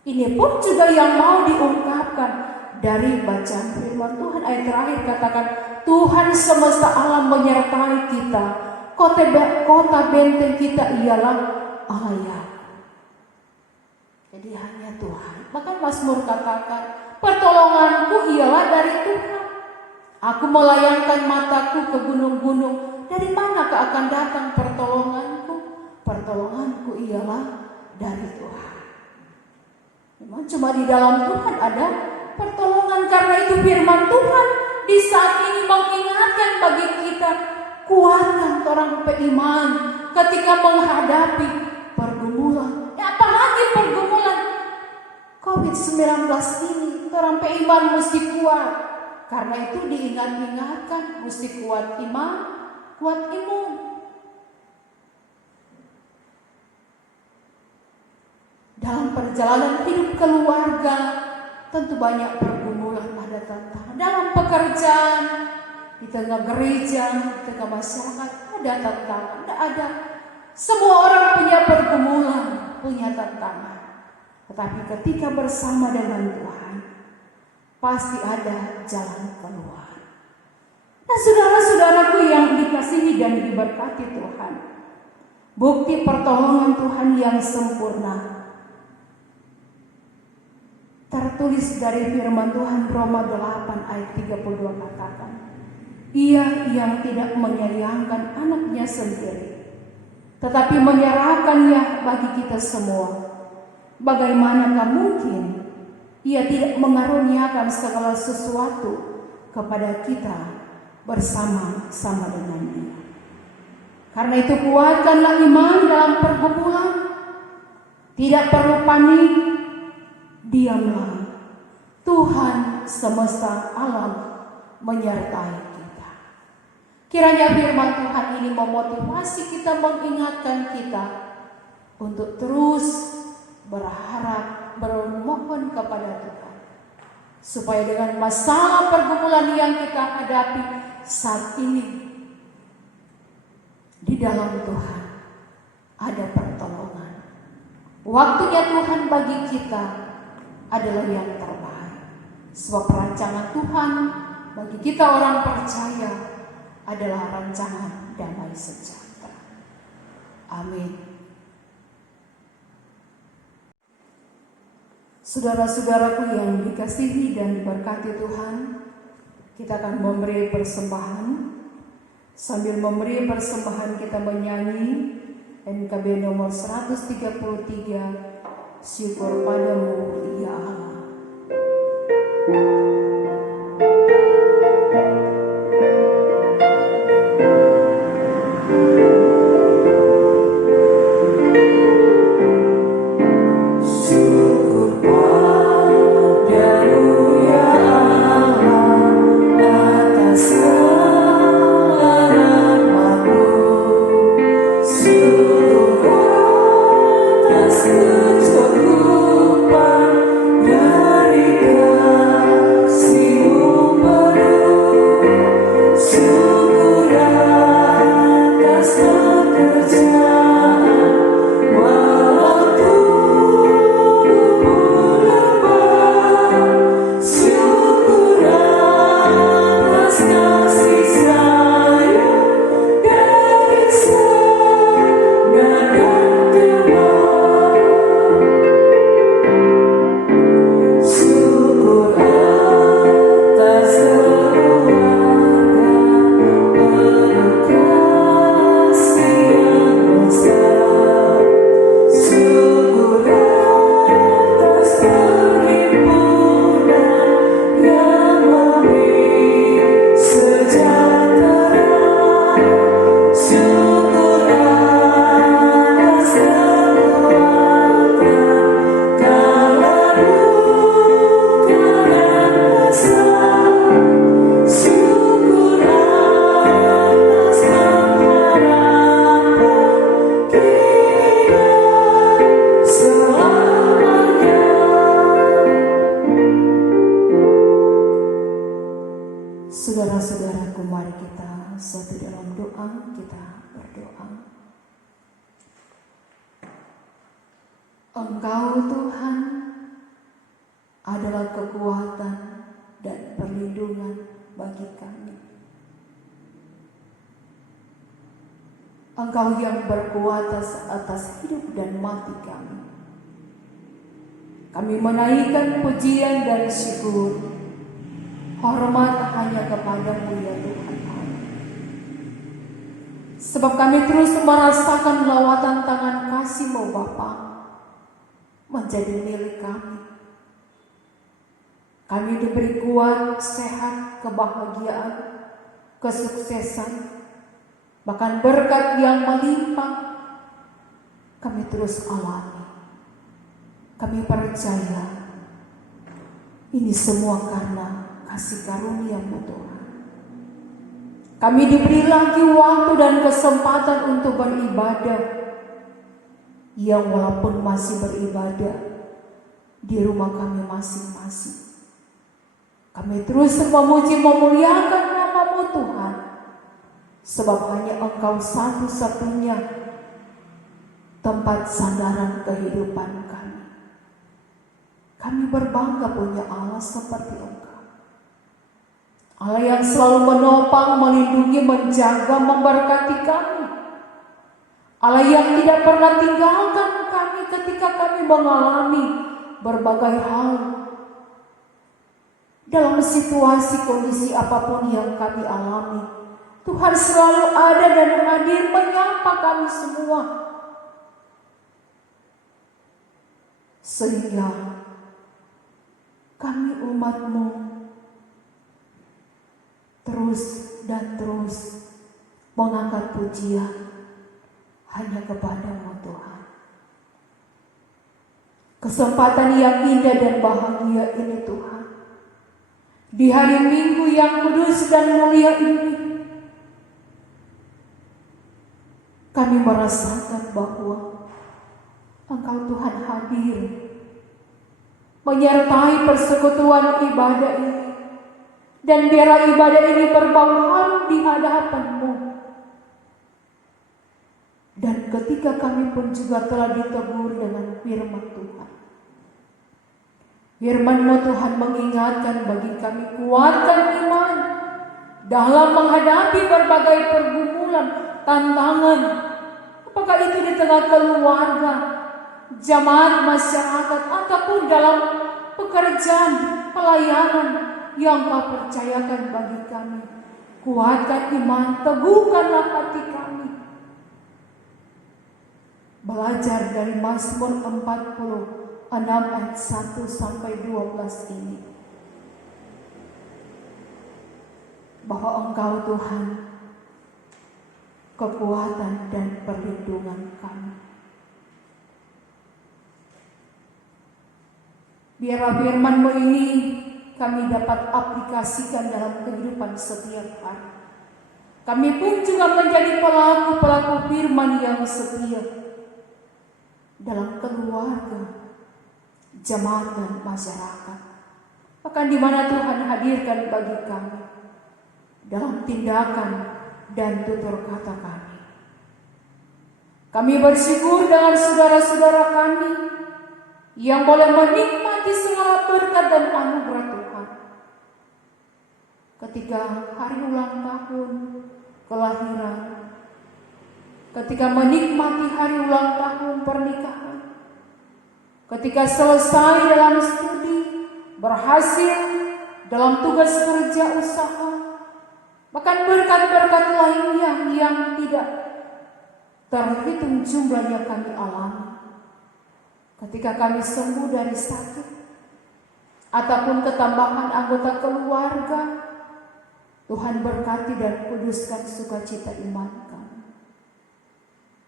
Ini pun juga yang mau diungkapkan dari bacaan firman Tuhan. Ayat terakhir katakan, Tuhan semesta alam menyertai kita, kota benteng kita ialah Allah. Jadi hanya Tuhan. Maka Mazmur katakan, pertolonganku ialah dari Tuhan. Aku melayangkan mataku ke gunung-gunung. Dari manakah akan datang pertolonganku? Pertolonganku ialah dari Tuhan. Memang cuma di dalam Tuhan ada pertolongan. Karena itu firman Tuhan di saat ini mengingatkan bagi kita, kuatkan orang beriman ketika menghadapi pergumulan. Ya, apalagi pergumulan COVID-19 ini, orang beriman mesti kuat. Karena itu diingat-ingatkan, mesti kuat iman, kuat imun. Dalam perjalanan hidup keluarga, tentu banyak pergumulan, ada tantangan. Dalam pekerjaan, di tengah gereja, di tengah masyarakat, ada tantangan, ada. Semua orang punya pergumulan, punya tantangan. Tetapi ketika bersama dengan Tuhan, pasti ada jalan keluar. Nah, saudara-saudaraku yang dikasihi dan diberkati Tuhan, bukti pertolongan Tuhan yang sempurna tertulis dari firman Tuhan Roma 8 ayat 32 katakan, Ia yang tidak menyayangkan anaknya sendiri, tetapi menyerahkannya bagi kita semua. Bagaimanakah mungkin Ia tidak mengaruniakan segala sesuatu kepada kita bersama-sama dengan Dia. Karena itu kuatkanlah iman dalam pergumulan. Tidak perlu panik, diamlah. Tuhan semesta alam menyertai kita. Kiranya firman Tuhan ini memotivasi kita, mengingatkan kita untuk terus berharap, bermohon kepada Tuhan. Supaya dengan masalah pergumulan yang kita hadapi saat ini, di dalam Tuhan ada pertolongan. Waktunya Tuhan bagi kita adalah yang terbaik. Sebab rancangan Tuhan bagi kita orang percaya adalah rancangan damai sejahtera. Amin. Saudara-saudaraku yang dikasihi dan diberkati Tuhan, kita akan memberi persembahan. Sambil memberi persembahan kita menyanyi NKB nomor 133, Syukur Padamu ya Allah. Saudara-saudaraku, mari kita satu dalam doa, kita berdoa. Engkau Tuhan adalah kekuatan dan perlindungan bagi kami. Engkau yang berkuasa atas hidup dan mati kami. Kami menaikkan pujian dan syukur, hormat hanya kepadamu ya Tuhan Allah. Sebab kami terus merasakan lawatan tangan kasih-Mu Bapa menjadi milik kami. Kami diberi kuat, sehat, kebahagiaan, kesuksesan, bahkan berkat yang melimpah. Kami terus alami. Kami percaya ini semua karena kasih karunia-Mu Tuhan. Kami diberi lagi waktu dan kesempatan untuk beribadah, yang walaupun masih beribadah di rumah kami masing-masing, kami terus memuji memuliakan nama-Mu Tuhan, sebab hanya Engkau satu-satunya tempat sandaran kehidupan kami. Kami berbangga punya Allah seperti Engkau. Allah yang selalu menopang, melindungi, menjaga, memberkati kami. Allah yang tidak pernah tinggalkan kami ketika kami mengalami berbagai hal. Dalam situasi kondisi apapun yang kami alami, Tuhan selalu ada dan hadir menyapa kami semua. Sehingga kami umat-Mu terus dan terus mengangkat pujian hanya kepada-Mu Tuhan. Kesempatan yang indah dan bahagia ini Tuhan, di hari Minggu yang kudus dan mulia ini, kami merasakan bahwa Engkau Tuhan hadir menyertai persekutuan ibadah ini, dan biarlah ibadah ini berbau harum di hadapan-Mu. Dan ketika kami pun juga telah ditegur dengan firman Tuhan, firman-Mu Tuhan mengingatkan bagi kami, kuatkan iman dalam menghadapi berbagai pergumulan, tantangan, apakah itu di tengah keluarga, jemaat, masyarakat, ataupun dalam pekerjaan, pelayanan yang Kau percayakan bagi kami. Kuatkan iman, teguhkanlah hati kami. Belajar dari Mazmur 46 ayat 1 sampai 12 ini, bahwa Engkau Tuhan kekuatan dan perlindungan kami. Biarlah firman-Mu ini kami dapat aplikasikan dalam kehidupan setiap hari. Kami pun juga menjadi pelaku-pelaku firman yang setia dalam keluarga, jemaat dan masyarakat. Bahkan di mana Tuhan hadirkan bagi kami dalam tindakan dan tutur kata kami. Kami bersyukur dengan saudara-saudara kami yang boleh menikmati segala berkat dan anugerah Tuhan. Ketika hari ulang tahun kelahiran, ketika menikmati hari ulang tahun pernikahan, ketika selesai dalam studi, berhasil dalam tugas kerja usaha, bahkan berkat-berkat lainnya yang tidak terhitung jumlahnya kami alami. Ketika kami sembuh dari sakit, ataupun ketambahan anggota keluarga, Tuhan berkati dan kuduskan sukacita iman kami.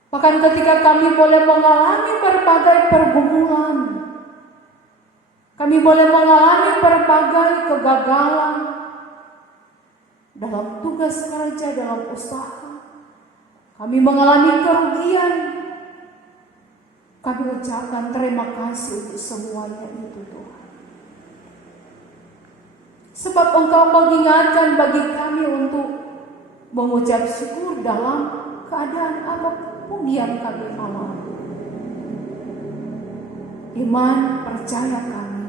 Bahkan ketika kami boleh mengalami berbagai pergumulan, kami boleh mengalami berbagai kegagalan dalam tugas kerja, dalam usaha, kami mengalami kerugian, kami ucapkan terima kasih untuk semuanya itu Tuhan. Sebab Engkau mengingatkan bagi kami untuk mengucap syukur dalam keadaan apapun yang kami alami. Iman percaya kami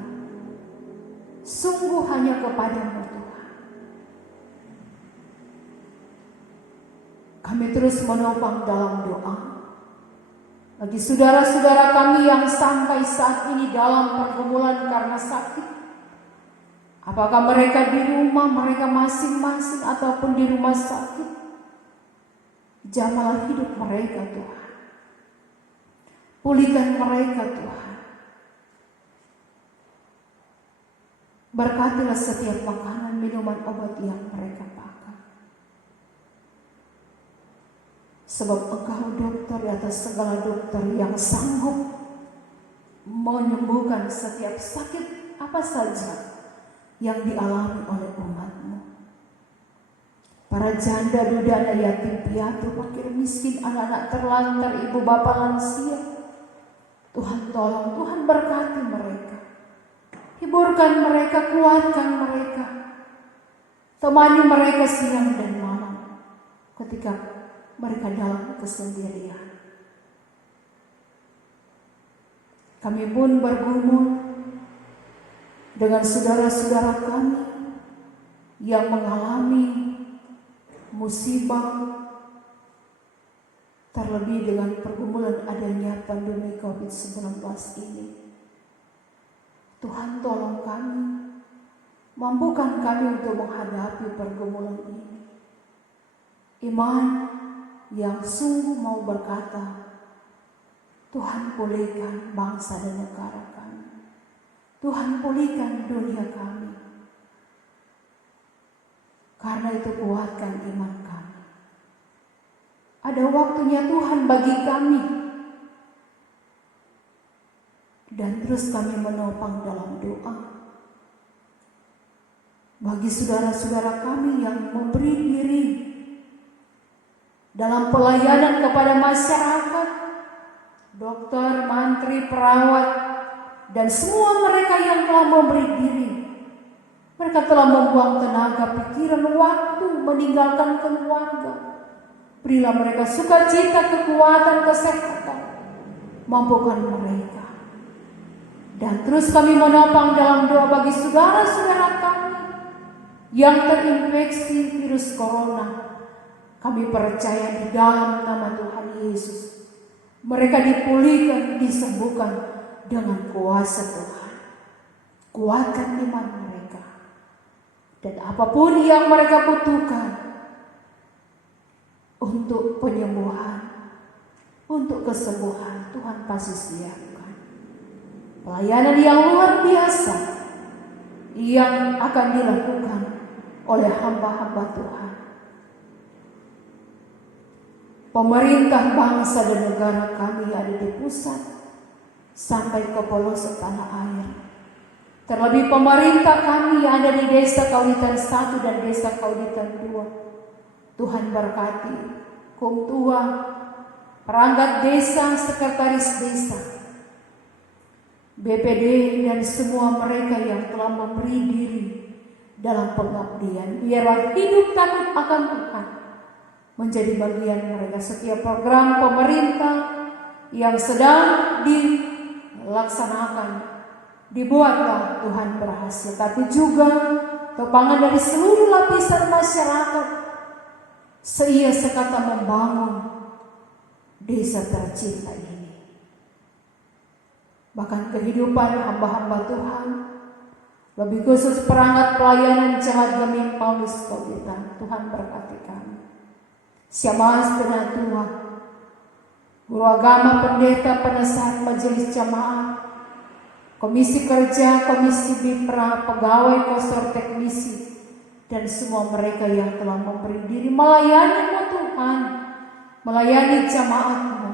sungguh hanya kepada-Mu Tuhan. Kami terus menopang dalam doa bagi saudara-saudara kami yang sampai saat ini dalam pergumulan karena sakit. Apakah mereka di rumah mereka masing-masing ataupun di rumah sakit, jamahlah hidup mereka Tuhan. Pulihkan mereka Tuhan. Berkatilah setiap makanan, minuman, obat yang mereka pakai. Sebab Engkau dokter di atas segala dokter yang sanggup menyembuhkan setiap sakit apa saja yang dialami oleh umat-Mu. Para janda, duda, anak yatim piatu, fakir miskin, anak-anak terlantar, ibu bapak lansia, Tuhan tolong, Tuhan berkati mereka. Hiburkan mereka, kuatkan mereka. Temani mereka siang dan malam ketika mereka dalam kesendirian. Kami pun bergumul dengan saudara-saudara kami yang mengalami musibah, terlebih dengan pergumulan adanya pandemi COVID-19 ini. Tuhan tolong kami, mampukan kami untuk menghadapi pergumulan ini. Iman yang sungguh mau berkata, Tuhan pulihkan bangsa dan negara kami. Tuhan pulihkan dunia kami. Karena itu kuatkan iman kami. Ada waktunya Tuhan bagi kami. Dan terus kami menopang dalam doa. Bagi saudara-saudara kami yang memberi diri dalam pelayanan kepada masyarakat, dokter, mantri, perawat, dan semua mereka yang telah memberi diri. Mereka telah membuang tenaga, pikiran, waktu, meninggalkan keluarga. Berilah mereka sukacita, kekuatan, kesehatan. Mampukan mereka. Dan terus kami menopang dalam doa bagi saudara-saudara kami yang terinfeksi virus corona. Kami percaya di dalam nama Tuhan Yesus, mereka dipulihkan, disembuhkan dengan kuasa Tuhan. Kuatkan iman mereka. Dan apapun yang mereka butuhkan untuk penyembuhan, untuk kesembuhan, Tuhan pasti sediakan. Pelayanan yang luar biasa yang akan dilakukan oleh hamba-hamba Tuhan. Pemerintah bangsa dan negara kami ada di pusat sampai ke pelosok tanah air. Terlebih pemerintah kami yang ada di Desa Kauditan 1 dan Desa Kauditan 2. Tuhan berkati Kum Tua, perangkat desa, sekretaris desa, BPD, dan semua mereka yang telah memberi diri dalam pengabdian. Biarlah hidup takut akan Tuhan menjadi bagian mereka. Setiap program pemerintah yang sedang dilaksanakan, dibuatlah Tuhan berhasil. Tapi juga topangan dari seluruh lapisan masyarakat seia sekata membangun desa tercinta ini. Bahkan kehidupan hamba-hamba Tuhan, lebih khusus perangkat pelayanan Jemaat Gemim Paulus Kauditan, Tuhan berkati kami. Syamaas Penatua, guru agama, pendeta, penasehat majelis jamaah, komisi kerja, komisi bipra, pegawai, konsor teknisi, dan semua mereka yang telah memberi diri melayani-Mu Tuhan, melayani jamaat-Mu.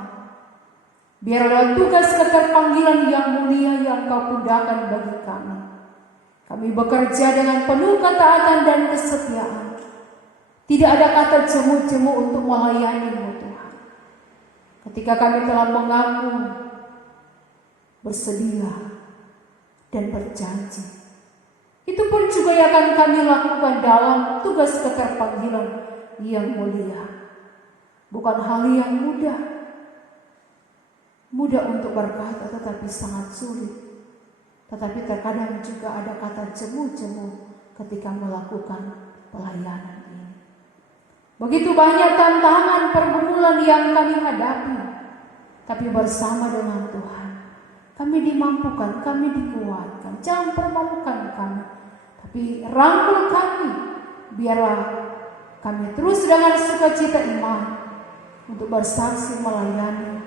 Biarlah tugas keterpanggilan yang mulia yang Kau pundakkan bagi kami. Kami bekerja dengan penuh ketaatan dan kesetiaan. Tidak ada kata jemu-jemu untuk melayani-Mu Tuhan. Ketika kami telah mengaku, bersedia, dan berjanji, itu pun juga yang akan kami lakukan dalam tugas keterpanggilan yang mulia. Bukan hal yang mudah untuk berkata, tetapi sangat sulit. Tetapi terkadang juga ada kata jemu-jemu ketika melakukan pelayanan ini. Begitu banyak tantangan pergumulan yang kami hadapi, tapi bersama dengan Tuhan kami dimampukan, kami dikuatkan. Jangan permalukan kami, tapi rangkul kami. Biarlah kami terus dengan sukacita iman untuk bersaksi, melayani,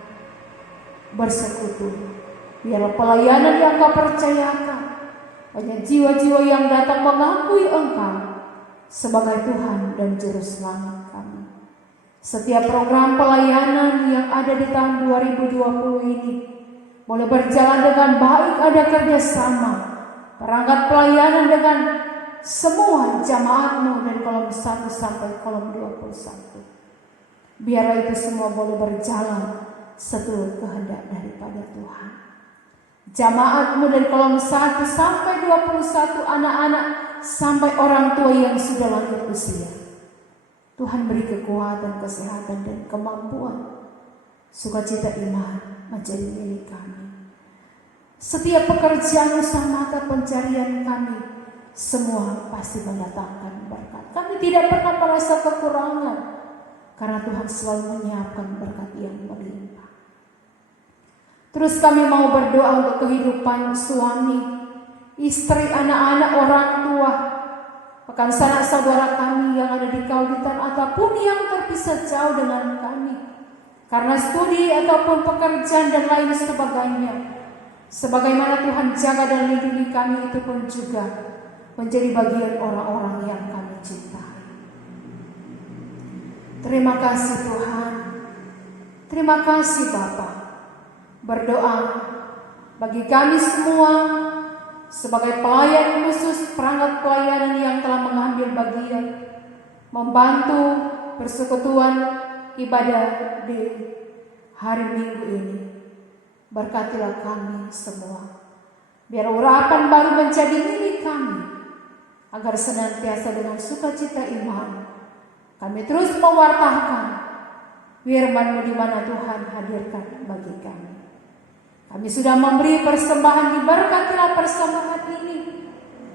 bersekutu. Biarlah pelayanan yang Kau percayakan, banyak jiwa-jiwa yang datang mengakui Engkau sebagai Tuhan dan Juru Selamat kami. Setiap program pelayanan yang ada di tahun 2020 ini boleh berjalan dengan baik, ada kerjasama perangkat pelayanan dengan semua jamaat-Mu dari kolom 1 sampai kolom 21. Biarlah itu semua boleh berjalan seturut kehendak daripada Tuhan. Jamaat-Mu dari kolom 1 sampai 21, anak-anak sampai orang tua yang sudah lanjut usia. Tuhan beri kekuatan, kesehatan, dan kemampuan. Sukacita iman menjadi milik kami. Setiap pekerjaan usaha mata pencarian kami, semua pasti mendatangkan berkat. Kami tidak pernah merasa kekurangan, karena Tuhan selalu menyiapkan berkat yang berlimpah. Terus kami mau berdoa untuk kehidupan suami, istri, anak-anak, orang tua, bahkan sanak saudara kami yang ada di Kauditan ataupun yang terpisah jauh dengan kami karena studi ataupun pekerjaan dan lain sebagainya. Sebagaimana Tuhan jaga dan lindungi kami, itu pun juga menjadi bagian orang-orang yang kami cintai. Terima kasih Tuhan. Terima kasih Bapa. Berdoa bagi kami semua sebagai pelayan khusus perangkat pelayanan yang telah mengambil bagian membantu persekutuan ibadah di hari Minggu ini. Berkatilah kami semua. Biar urapan baru menjadi milik kami, agar senantiasa dengan sukacita iman kami terus mewartakan firman-Mu di mana Tuhan hadirkan bagi kami. Kami sudah memberi persembahan, diberkatilah persembahan ini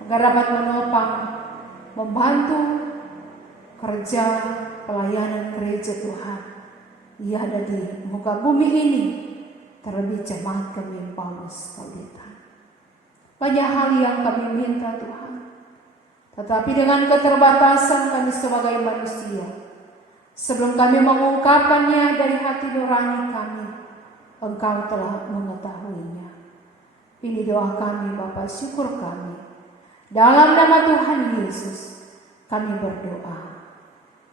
agar dapat menopang, membantu kerja pelayanan gereja Tuhan. Ia ada di muka bumi ini, terlebih jemaat kami Paulus Kauditan. Banyak hal yang kami minta Tuhan, tetapi dengan keterbatasan kami sebagai manusia, sebelum kami mengungkapkannya dari hati nurani kami, Engkau telah mengetahuinya. Ini doa kami Bapa, syukur kami. Dalam nama Tuhan Yesus kami berdoa.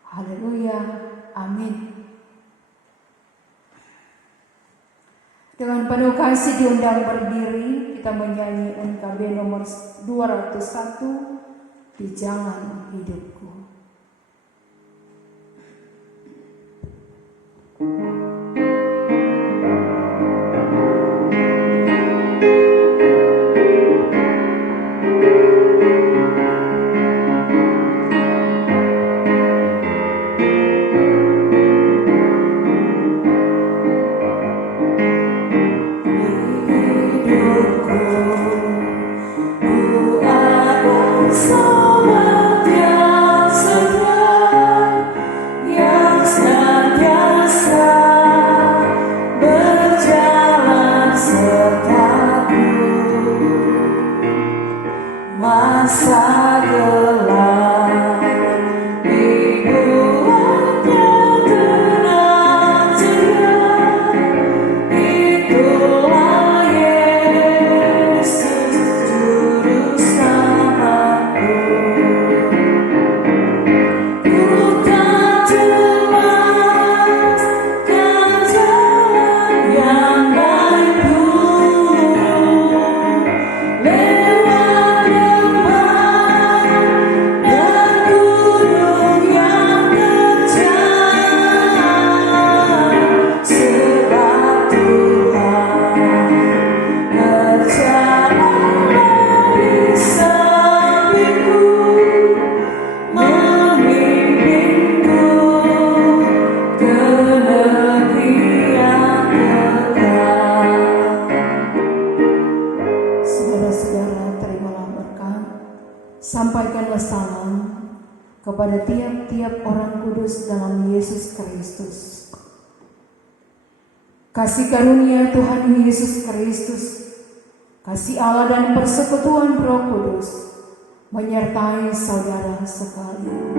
Haleluya. Amin. Dengan penuh kasih diundang berdiri, kita menyanyi NKB nomor 201, Di Jalan Hidupku. Sampaikanlah salam kepada tiap-tiap orang kudus dalam Yesus Kristus. Kasih karunia Tuhan Yesus Kristus, kasih Allah dan persekutuan Roh Kudus menyertai saudara sekalian.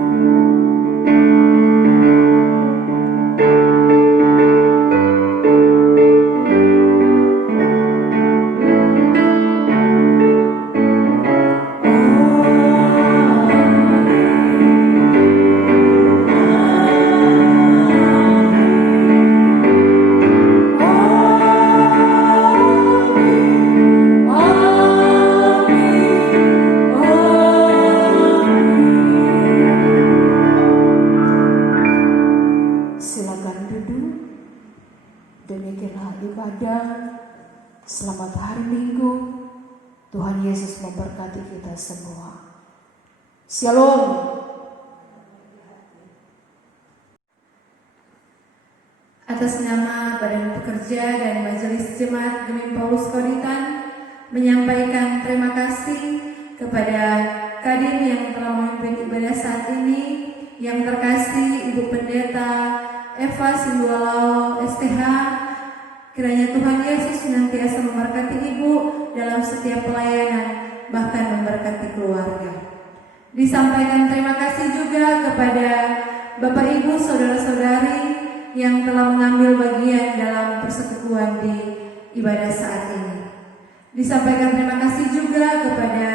Demikianlah ibadah. Selamat hari Minggu. Tuhan Yesus memberkati kita semua. Shalom. Atas nama Badan Pekerja dan Majelis Jemaat Gemim Paulus Kauditan menyampaikan terima kasih kepada Kadin yang telah memimpin ibadah saat ini, yang terkasih Ibu Pendeta Eva Simbolao STH. Kiranya Tuhan Yesus senantiasa memberkati Ibu dalam setiap pelayanan, bahkan memberkati keluarga. Disampaikan terima kasih juga kepada Bapak Ibu Saudara-saudari yang telah mengambil bagian dalam persekutuan di ibadah saat ini. Disampaikan terima kasih juga kepada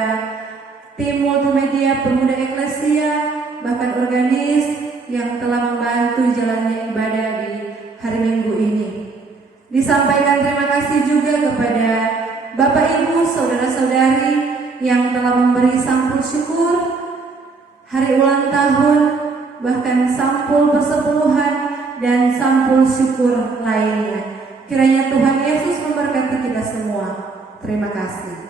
tim multimedia Pemuda Eklesia, bahkan organis yang telah membantu jalannya ibadah di hari Minggu ini. Disampaikan terima kasih juga kepada Bapak Ibu, saudara-saudari yang telah memberi sampul syukur, hari ulang tahun, bahkan sampul persepuluhan dan sampul syukur lainnya. Kiranya Tuhan Yesus memberkati kita semua. Terima kasih.